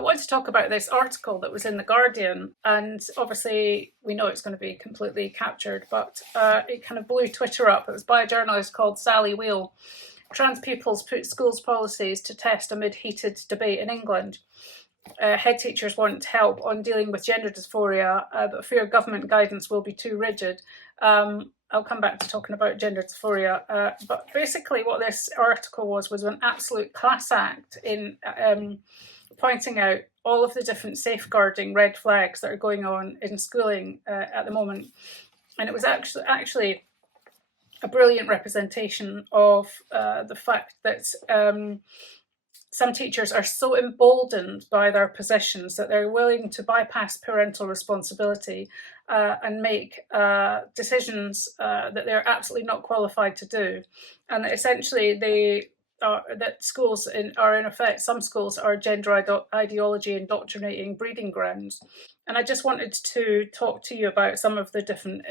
I want to talk about this article that was in The Guardian, and obviously we know it's going to be completely captured, but it kind of blew Twitter up. It was by a journalist called Sally Wheel. Trans pupils put schools' policies to test amid heated debate in England. Head teachers want help on dealing with gender dysphoria, but fear government guidance will be too rigid. I'll come back to talking about gender dysphoria, but basically what this article was an absolute class act in pointing out all of the different safeguarding red flags that are going on in schooling at the moment. And it was actually a brilliant representation of the fact that some teachers are so emboldened by their positions that they're willing to bypass parental responsibility and make decisions that they're absolutely not qualified to do. And essentially that schools are in effect, some schools are gender ideology indoctrinating breeding grounds. And I just wanted to talk to you about some of the different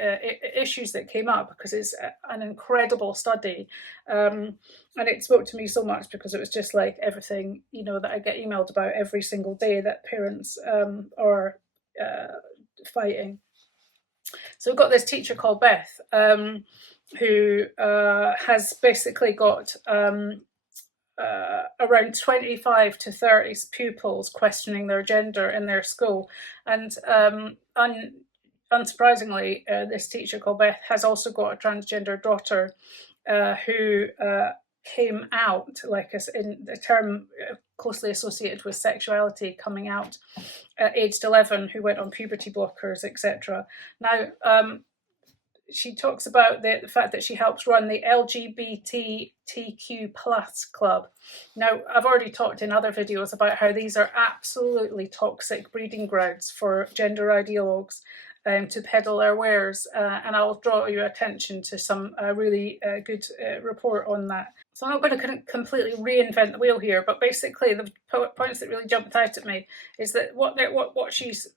issues that came up, because it's an incredible study. And it spoke to me so much because it was just like everything, that I get emailed about every single day that parents are fighting. So we've got this teacher called Beth who has basically got around 25 to 30 pupils questioning their gender in their school. And unsurprisingly, this teacher called Beth has also got a transgender daughter who came out, like in the term closely associated with sexuality, coming out at aged 11, who went on puberty blockers, etc. Now, she talks about the fact that she helps run the LGBTQ plus club. Now, I've already talked in other videos about how these are absolutely toxic breeding grounds for gender ideologues to peddle their wares, and I'll draw your attention to some really good report on that. So I'm not going to completely reinvent the wheel here, but basically the points that really jumped out at me is that what she's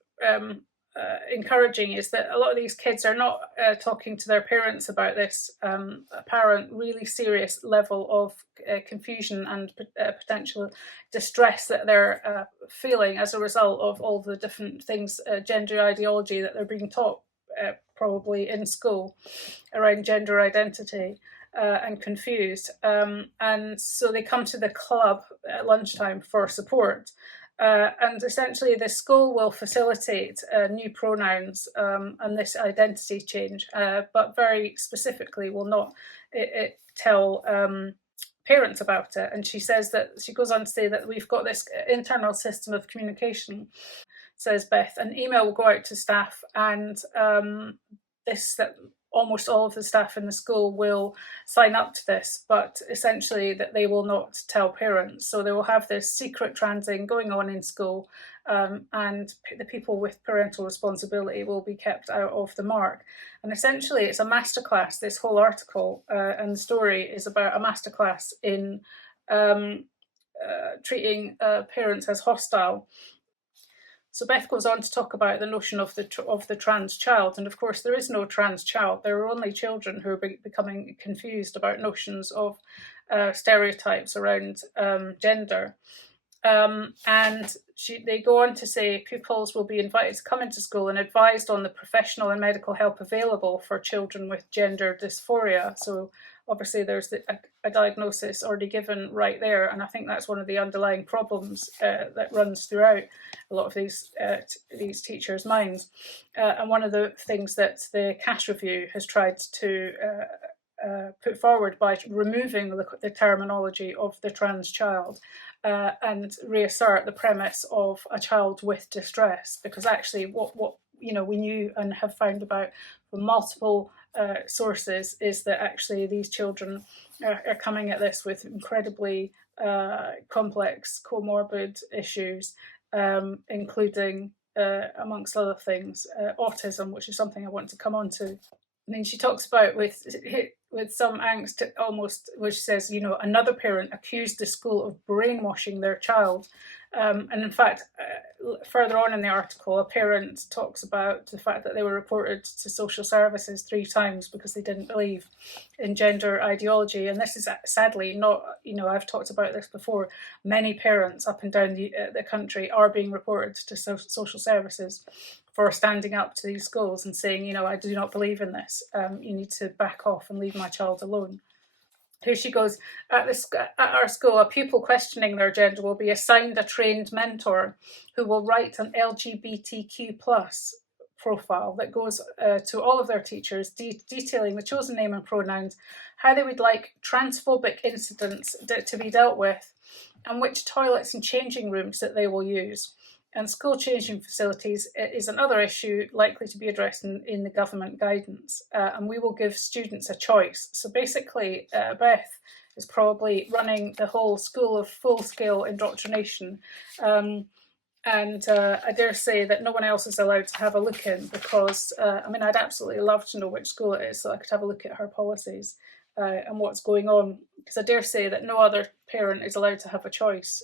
encouraging is that a lot of these kids are not talking to their parents about this apparent really serious level of confusion and potential distress that they're feeling as a result of all the different things, gender ideology that they're being taught probably in school around gender identity. And confused. And so they come to the club at lunchtime for support. And essentially the school will facilitate new pronouns and this identity change, but very specifically will not tell parents about it. And she goes on to say that we've got this internal system of communication, says Beth. An email will go out to staff, and that almost all of the staff in the school will sign up to this, but essentially that they will not tell parents. So they will have this secret transing going on in school, and the people with parental responsibility will be kept out of the mark. And essentially it's a masterclass, this whole article, and the story is about a masterclass in treating parents as hostile. So Beth goes on to talk about the notion of the trans child, and of course there is no trans child. There are only children who are becoming confused about notions of stereotypes around gender. And they go on to say pupils will be invited to come into school and advised on the professional and medical help available for children with gender dysphoria. So obviously there's a diagnosis already given right there, and I think that's one of the underlying problems that runs throughout a lot of these teachers' minds. And one of the things that the Cash Review has tried to put forward by removing the terminology of the trans child and reassert the premise of a child with distress, because actually what we knew and have found about from multiple sources is that actually these children are coming at this with incredibly complex comorbid issues, including amongst other things autism, which is something I want to come on to. I mean, she talks about with some angst, almost, which says, another parent accused the school of brainwashing their child. And in fact, further on in the article, a parent talks about the fact that they were reported to social services 3 times because they didn't believe in gender ideology. And this is sadly not, I've talked about this before. Many parents up and down the country are being reported to social services for standing up to these schools and saying, I do not believe in this. You need to back off and leave my child alone. Here she goes, at our school, a pupil questioning their gender will be assigned a trained mentor who will write an LGBTQ plus profile that goes to all of their teachers, detailing the chosen name and pronouns, how they would like transphobic incidents to be dealt with, and which toilets and changing rooms that they will use. And school changing facilities is another issue likely to be addressed in the government guidance. And we will give students a choice. So basically, Beth is probably running the whole school of full-scale indoctrination. And I dare say that no one else is allowed to have a look in because, I'd absolutely love to know which school it is so I could have a look at her policies and what's going on. Because I dare say that no other parent is allowed to have a choice.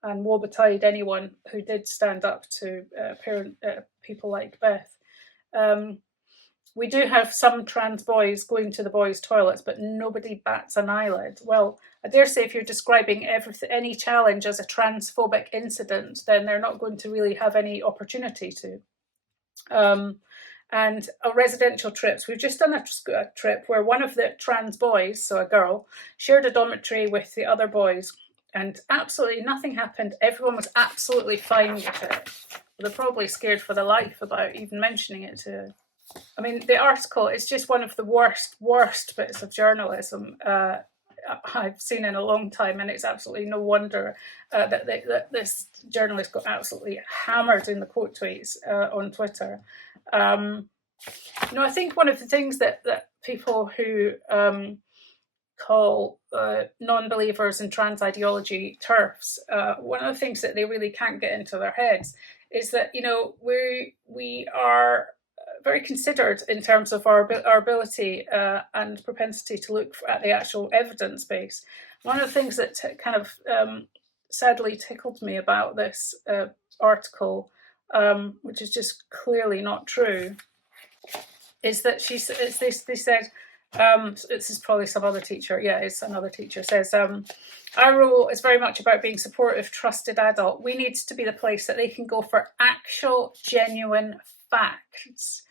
And woe betide anyone who did stand up to people like Beth. We do have some trans boys going to the boys' toilets, but nobody bats an eyelid. Well, I dare say if you're describing any challenge as a transphobic incident, then they're not going to really have any opportunity to. And our residential trips, we've just done a trip where one of the trans boys, so a girl, shared a dormitory with the other boys. And absolutely nothing happened. Everyone was absolutely fine with it. They're probably scared for their life about even mentioning it to. The article is just one of the worst bits of journalism I've seen in a long time, and it's absolutely no wonder that this journalist got absolutely hammered in the quote tweets on Twitter. I think one of the things that people who call non-believers in trans ideology TERFs, one of the things that they really can't get into their heads is that we are very considered in terms of our ability and propensity to look at the actual evidence base. One of the things that kind of sadly tickled me about this article, which is just clearly not true, is that they said, this is probably some other teacher. Yeah, it's another teacher. Says, our role is very much about being supportive, trusted adult. We need to be the place that they can go for actual, genuine facts,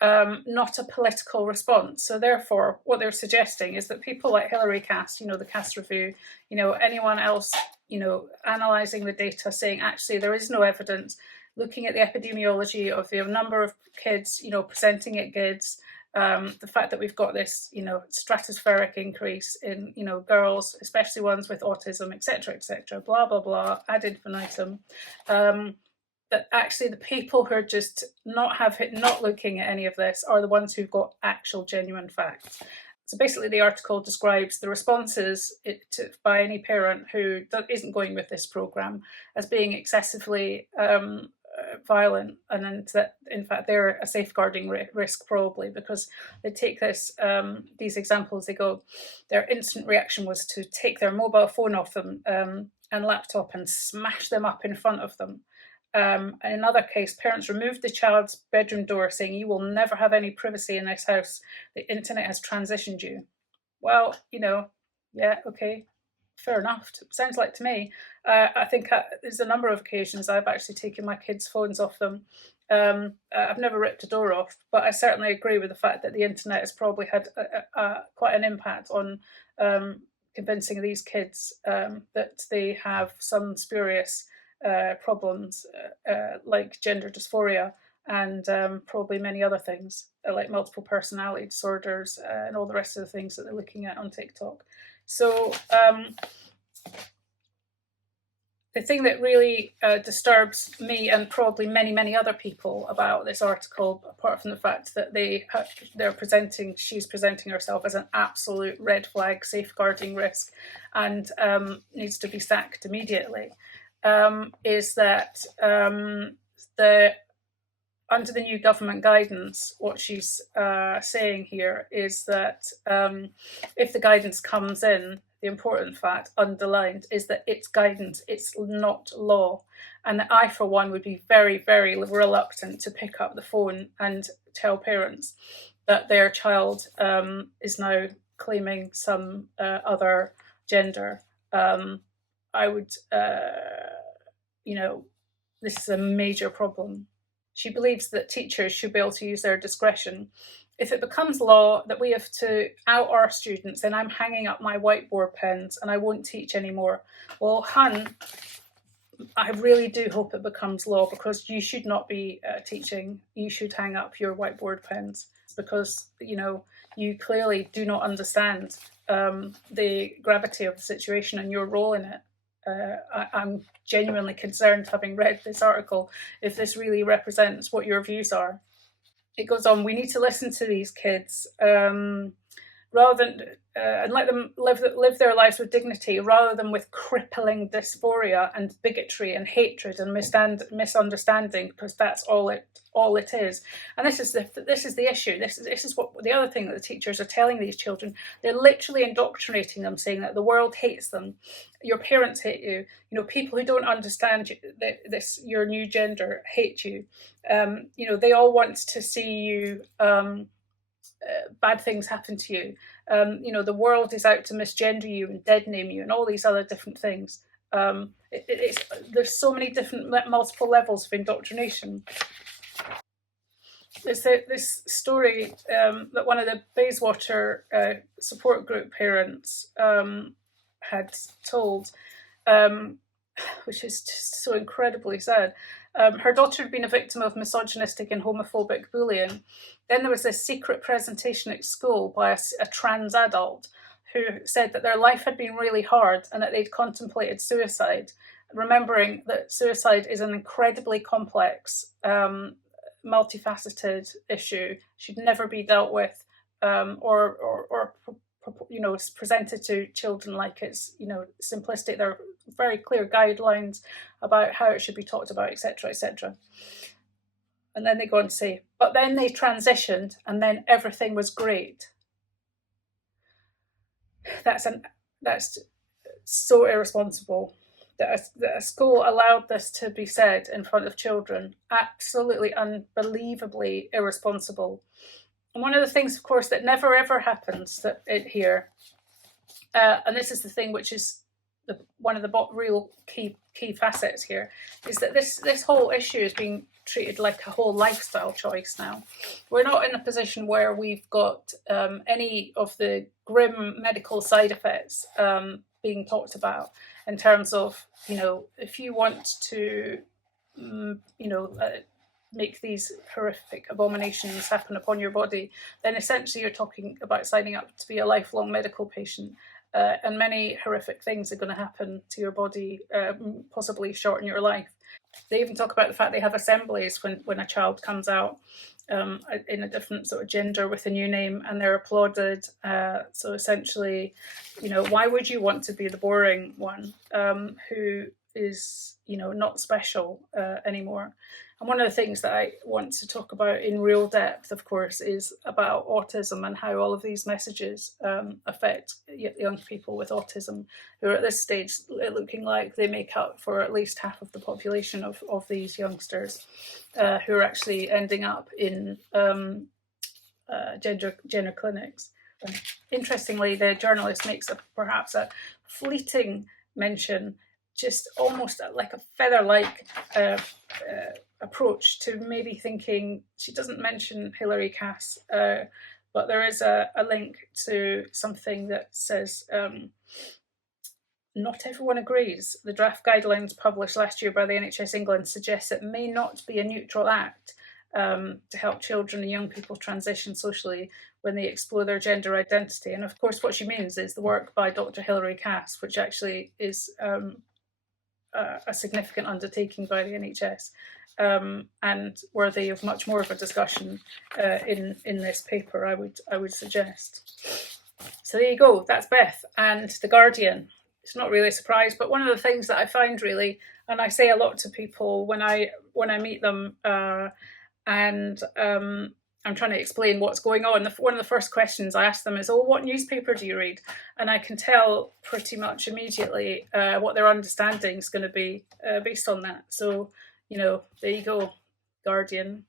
not a political response. So therefore, what they're suggesting is that people like Hillary Cast, the Cast Review, anyone else, analysing the data, saying actually there is no evidence, looking at the epidemiology of the number of kids, presenting at GIDS, the fact that we've got this, stratospheric increase in, girls, especially ones with autism, etc., blah, blah, blah, ad infinitum, that actually the people who are just not looking at any of this are the ones who've got actual genuine facts. So basically the article describes the responses by any parent who isn't going with this programme as being excessively violent, and that in fact they're a safeguarding risk probably, because they take these examples, they go, their instant reaction was to take their mobile phone off them and laptop and smash them up in front of them. In another case, parents removed the child's bedroom door saying, you will never have any privacy in this house, the internet has transitioned you. Well, yeah, okay, fair enough. Sounds like to me. I think there's a number of occasions I've actually taken my kids' phones off them. I've never ripped a door off, but I certainly agree with the fact that the internet has probably had quite an impact on convincing these kids that they have some spurious problems like gender dysphoria and probably many other things like multiple personality disorders and all the rest of the things that they're looking at on TikTok. So the thing that really disturbs me and probably many, many other people about this article, apart from the fact that she's presenting herself as an absolute red flag safeguarding risk and needs to be sacked immediately, is that under the new government guidance, what she's saying here is that if the guidance comes in, the important fact underlined is that it's guidance, it's not law. And that I, for one, would be very, very reluctant to pick up the phone and tell parents that their child is now claiming some other gender. I would, this is a major problem. She believes that teachers should be able to use their discretion. If it becomes law that we have to out our students, then I'm hanging up my whiteboard pens and I won't teach anymore. Well, hun, I really do hope it becomes law, because you should not be teaching. You should hang up your whiteboard pens, because, you clearly do not understand the gravity of the situation and your role in it. I'm genuinely concerned, having read this article, if this really represents what your views are. It goes on, we need to listen to these kids rather than and let them live their lives with dignity, rather than with crippling dysphoria and bigotry and hatred and misunderstanding, because that's all it is. And this is the issue. This is what the other thing that the teachers are telling these children. They're literally indoctrinating them, saying that the world hates them, your parents hate you, people who don't understand this your new gender hate you. They all want to see you. Bad things happen to you. The world is out to misgender you and dead name you and all these other different things. There's so many different multiple levels of indoctrination. There's this story that one of the Bayswater support group parents had told, which is just so incredibly sad. Her daughter had been a victim of misogynistic and homophobic bullying. Then there was this secret presentation at school by a trans adult who said that their life had been really hard and that they'd contemplated suicide, remembering that suicide is an incredibly complex, multifaceted issue, should never be dealt with or presented to children like it's simplistic. There are very clear guidelines about how it should be talked about, etc., etc. And then they go on to say, but then they transitioned and then everything was great. That's so irresponsible that a school allowed this to be said in front of children. Absolutely unbelievably irresponsible. And one of the things, of course, that never ever happens here, and this is the thing which is one of the real key facets here, is that this whole issue is being treated like a whole lifestyle choice now. We're not in a position where we've got any of the grim medical side effects being talked about, in terms of, if you want to, make these horrific abominations happen upon your body, then essentially you're talking about signing up to be a lifelong medical patient. And many horrific things are going to happen to your body, possibly shorten your life. They even talk about the fact they have assemblies when a child comes out in a different sort of gender with a new name, and they're applauded. So essentially, why would you want to be the boring one who is, not special anymore? And one of the things that I want to talk about in real depth, of course, is about autism and how all of these messages affect young people with autism, who are at this stage looking like they make up for at least half of the population of these youngsters, who are actually ending up in gender clinics. Interestingly, the journalist makes perhaps a fleeting mention, just almost like a feather-like approach to maybe thinking. She doesn't mention Hilary Cass, but there is a link to something that says, not everyone agrees. The draft guidelines published last year by the NHS England suggests it may not be a neutral act to help children and young people transition socially when they explore their gender identity. And of course what she means is the work by Dr. Hilary Cass, which actually is a significant undertaking by the NHS, and worthy of much more of a discussion in this paper, I would suggest. So there you go. That's Beth and The Guardian. It's not really a surprise, but one of the things that I find really, and I say a lot to people when I meet them, and I'm trying to explain what's going on. One of the first questions I ask them is, "Oh, what newspaper do you read?" And I can tell pretty much immediately what their understanding is going to be based on that. So, there you go, Guardian,